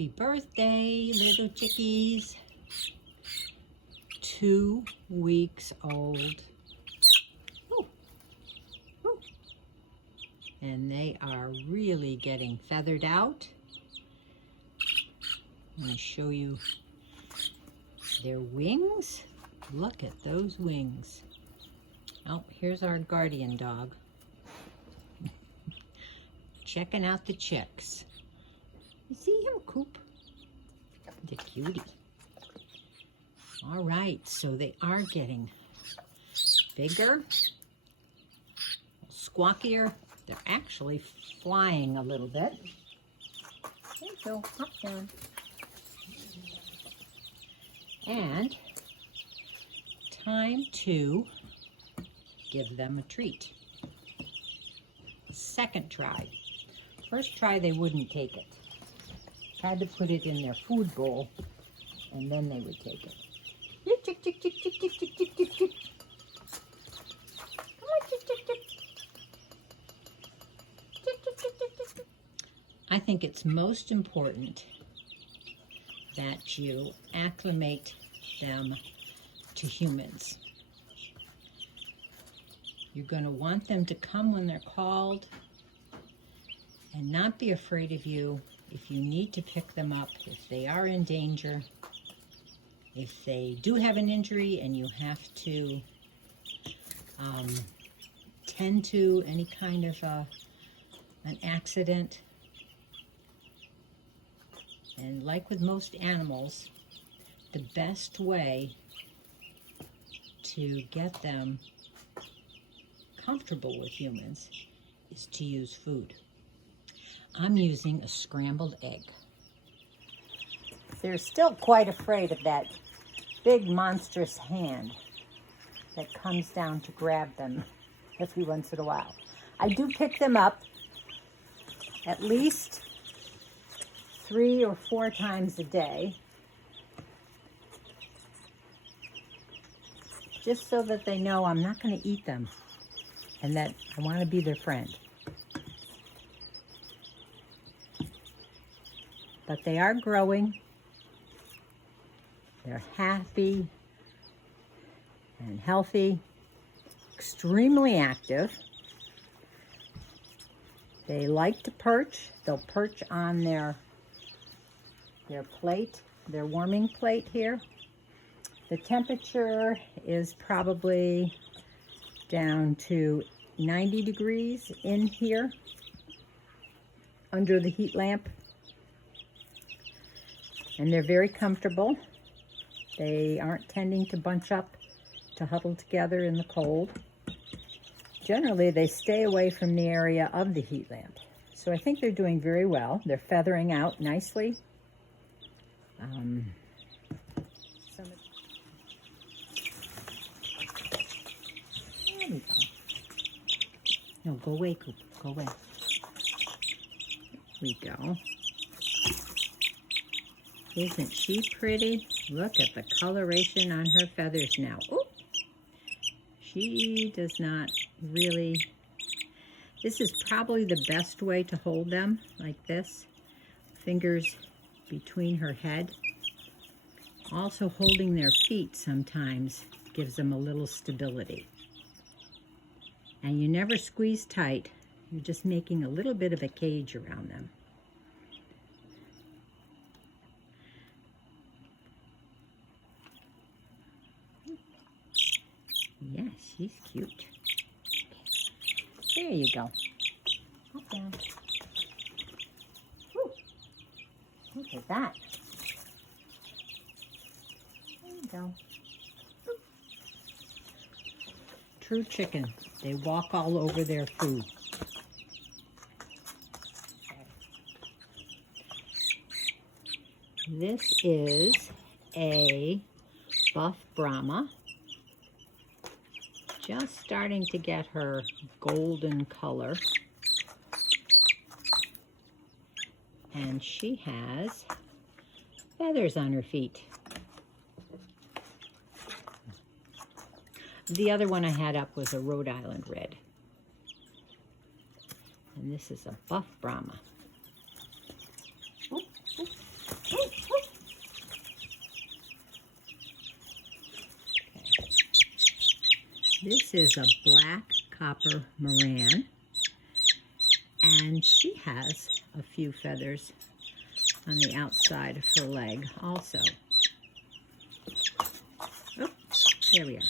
Happy birthday, little chickies. 2 weeks old. Ooh. Ooh. And they are really getting feathered out. I'm going to show you their wings. Look at those wings. Oh, here's our guardian dog. Checking out the chicks. You see him, Coop? The cutie. All right, so they are getting bigger, squawkier. They're actually flying a little bit. There you go, up down. And time to give them a treat. Second try. First try, they wouldn't take it. Had to put it in their food bowl, and then they would take it. Chick, chick, chick, chick, chick, chick, chick, chick, chick. Come on, chick, chick, chick. Chick, chick, chick, chick, chick. I think it's most important that you acclimate them to humans. You're going to want them to come when they're called and not be afraid of you if you need to pick them up, if they are in danger, if they do have an injury and you have to tend to any kind of an accident. And like with most animals, the best way to get them comfortable with humans is to use food. I'm using a scrambled egg. They're still quite afraid of that big monstrous hand that comes down to grab them every once in a while. I do pick them up at least 3 or 4 times a day, just so that they know I'm not going to eat them and that I want to be their friend. But they are growing. They're happy and healthy, extremely active. They like to perch. They'll perch on their plate, their warming plate here. The temperature is probably down to 90 degrees in here under the heat lamp. And they're very comfortable. They aren't tending to bunch up, to huddle together in the cold. Generally, they stay away from the area of the heat lamp. So I think they're doing very well. They're feathering out nicely. There we go. No, go away, Coop. Go away. There we go. Isn't she pretty? Look at the coloration on her feathers now. Ooh. She does not really... This is probably the best way to hold them, like this. Fingers between her head. Also holding their feet sometimes gives them a little stability. And you never squeeze tight. You're just making a little bit of a cage around them. Yes, she's cute. There you go. Up down. Woo. Look at that. There you go. Woo. True chicken. They walk all over their food. This is a buff Brahma. Just starting to get her golden color. And she has feathers on her feet. The other one I had up was a Rhode Island Red. And this is a buff Brahma. Oop, oop. This is a black copper Moran, and she has a few feathers on the outside of her leg also. Oh, there we are.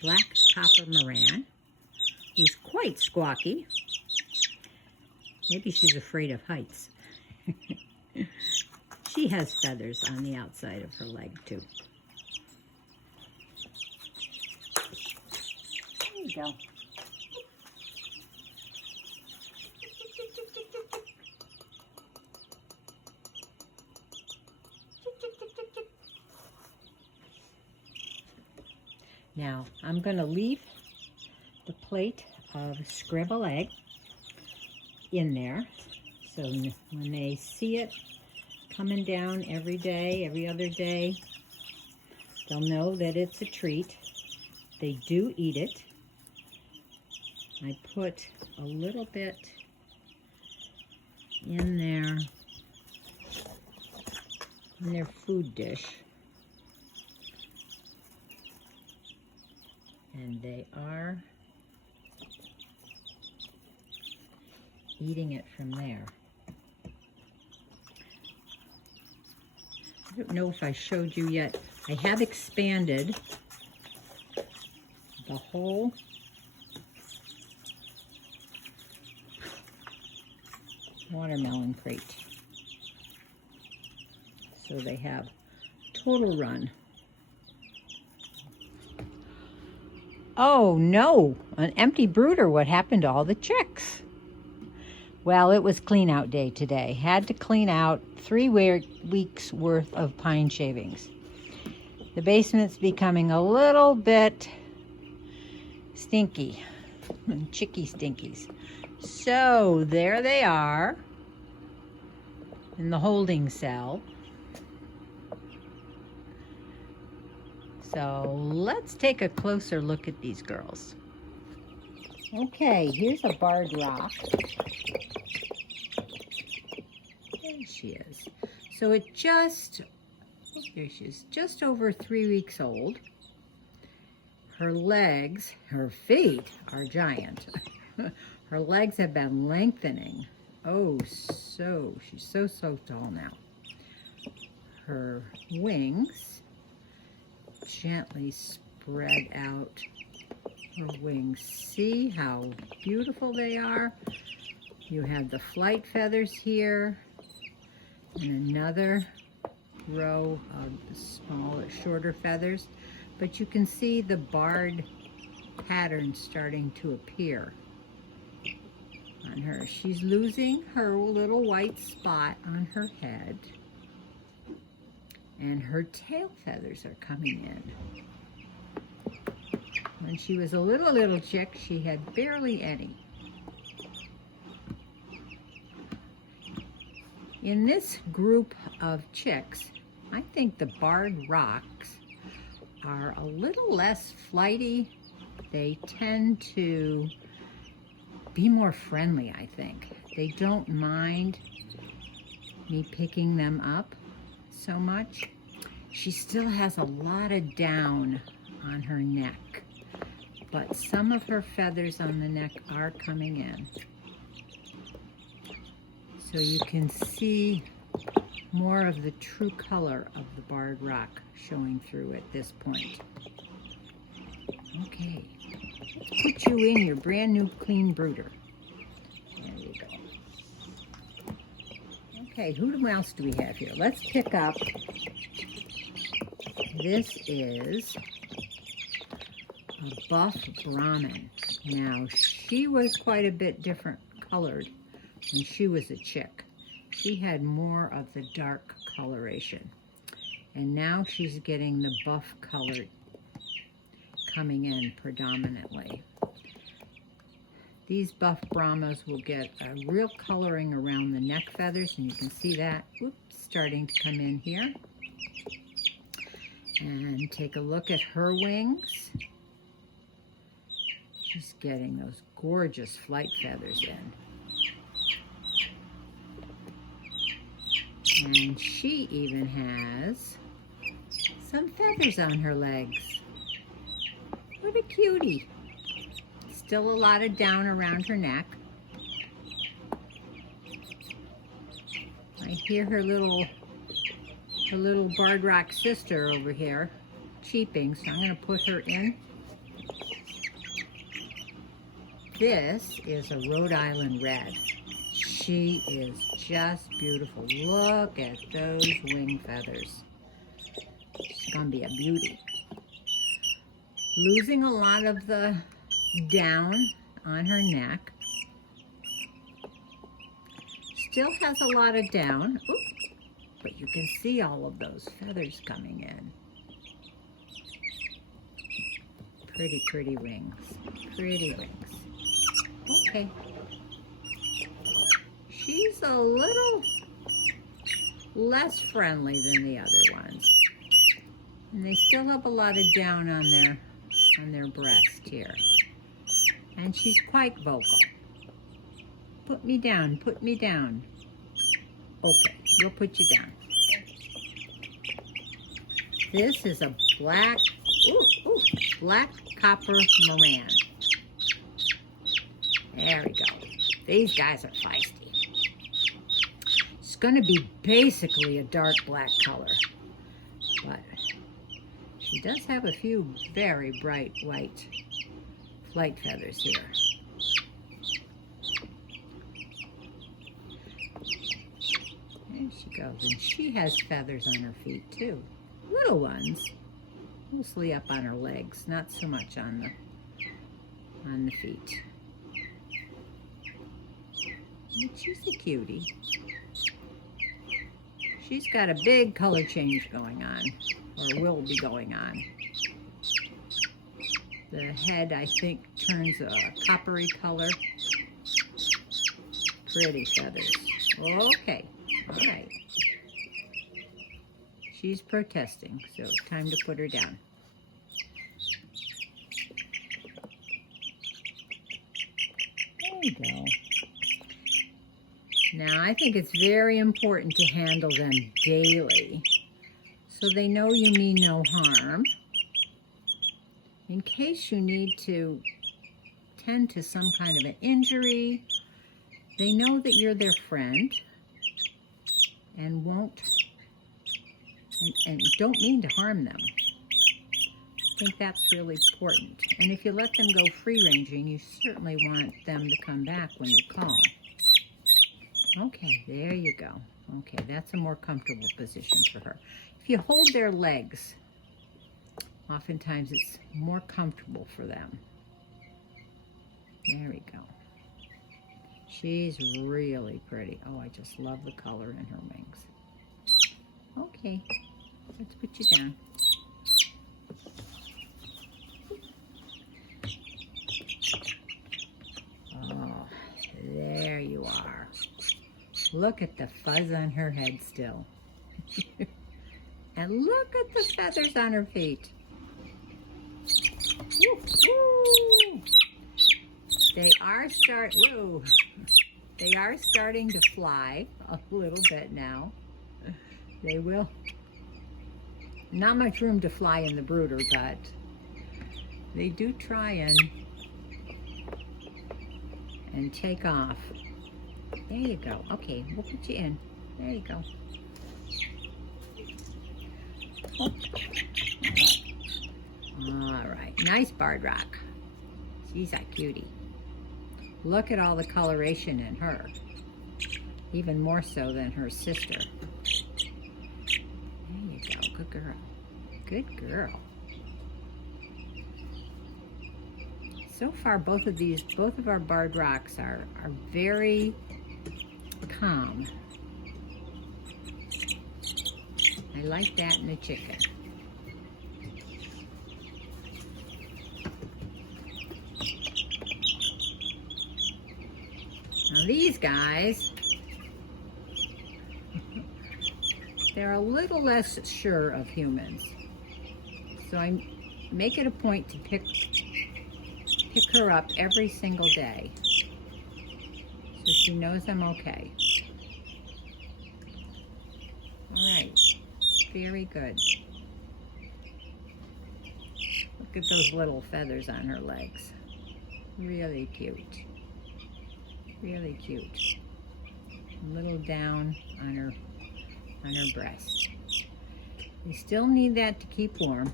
Black copper Moran, who's quite squawky. Maybe she's afraid of heights. She has feathers on the outside of her leg too. There you go. Now, I'm going to leave the plate of scrambled egg in there, so when they see it coming down every day, every other day, they'll know that it's a treat. They do eat it. I put a little bit in their food dish. And they are eating it from there. I don't know if I showed you yet. I have expanded the whole watermelon crate. So they have total run. Oh no, an empty brooder. What happened to all the chicks? Well, it was clean out day today. Had to clean out 3 weeks worth of pine shavings. The basement's becoming a little bit stinky, chicky stinkies. So there they are in the holding cell. So let's take a closer look at these girls. Okay, here's a barred rock. There she is. So it just, here she is, just over 3 weeks old. Her legs, her feet are giant. Her legs have been lengthening. Oh, she's so tall now. Her wings gently spread out her wings. See how beautiful they are? You have the flight feathers here and another row of smaller, shorter feathers, but you can see the barred pattern starting to appear on her. She's losing her little white spot on her head, and her tail feathers are coming in. When she was a little chick, she had barely any. In this group of chicks, I think the barred rocks are a little less flighty. They tend to be more friendly, I think. They don't mind me picking them up so much. She still has a lot of down on her neck, but some of her feathers on the neck are coming in. So you can see more of the true color of the barred rock showing through at this point. Okay, let's put you in your brand new clean brooder. There you go. Okay, who else do we have here? Let's pick up, this is a buff Brahmin. Now, she was quite a bit different colored when she was a chick. She had more of the dark coloration. And now she's getting the buff color coming in predominantly. These buff Brahmas will get a real coloring around the neck feathers, and you can see that, starting to come in here. And take a look at her wings. She's getting those gorgeous flight feathers in. And she even has some feathers on her legs. What a cutie. Still a lot of down around her neck. I hear her little barred rock sister over here cheeping, so I'm going to put her in. This is a Rhode Island red. She is just beautiful. Look at those wing feathers. She's going to be a beauty. Losing a lot of the down on her neck. Still has a lot of down. Oop. But you can see all of those feathers coming in. Pretty, pretty wings. Pretty wings. Okay. She's a little less friendly than the other ones. And they still have a lot of down on their breast here. And she's quite vocal. Put me down, put me down. Okay, we'll put you down. This is a black copper Moran. There we go. These guys are feisty. It's going to be basically a dark black color, but she does have a few very bright white flight feathers here. There she goes, and she has feathers on her feet too. Little ones, mostly up on her legs, not so much on the feet. And she's a cutie. She's got a big color change going on, or will be going on. The head, I think, turns a coppery color. Pretty feathers. Okay, all right. She's protesting, so time to put her down. There you go. Now, I think it's very important to handle them daily so they know you mean no harm. In case you need to tend to some kind of an injury, they know that you're their friend and won't and don't mean to harm them. I think that's really important. And if you let them go free-ranging, you certainly want them to come back when you call. Okay, there you go. Okay, that's a more comfortable position for her. If you hold their legs, oftentimes it's more comfortable for them. There we go. She's really pretty. Oh, I just love the color in her wings. Okay, let's put you down. Oh, there you are. Look at the fuzz on her head still. And look at the feathers on her feet. Woo, woo. They are starting to fly a little bit now. They will. Not much room to fly in the brooder, but they do try and take off. There you go. Okay, we'll put you in. There you go. Oh. All right. Nice barred rock. She's a cutie. Look at all the coloration in her. Even more so than her sister. There you go. Good girl. Good girl. So far, both of our barred rocks are very calm. I like that in the chicken. Now these guys, they're a little less sure of humans. So I make it a point to pick her up every single day so she knows I'm okay. All right, very good. Look at those little feathers on her legs. Really cute. Really cute. A little down on her breast. You still need that to keep warm.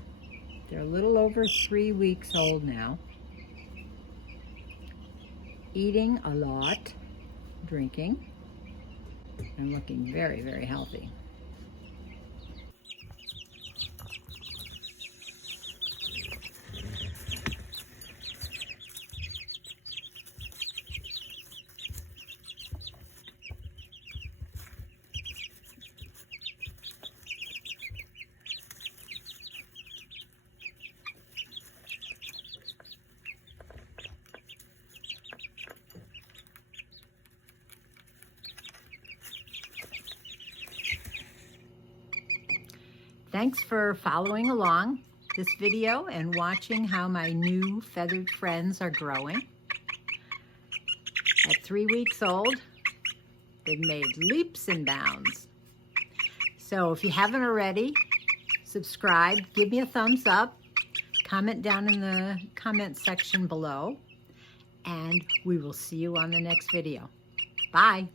They're a little over 3 weeks old now. Eating a lot, drinking, and looking very, very healthy. Thanks for following along this video and watching how my new feathered friends are growing. At 3 weeks old, they've made leaps and bounds. So if you haven't already, subscribe, give me a thumbs up, comment down in the comment section below, and we will see you on the next video. Bye.